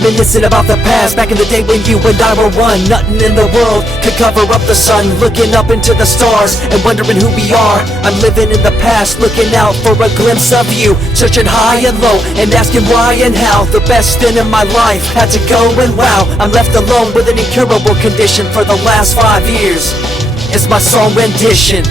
Reminiscing about the past, back in the day when you and I were one. Nothing in the world could cover up the sun. Looking up into the stars and wondering who we are. I'm living in the past, looking out for a glimpse of you. Searching high and low and asking why and how. The best thing in my life had to go, and wow, I'm left alone with an incurable condition for the last 5 years. It's my song rendition.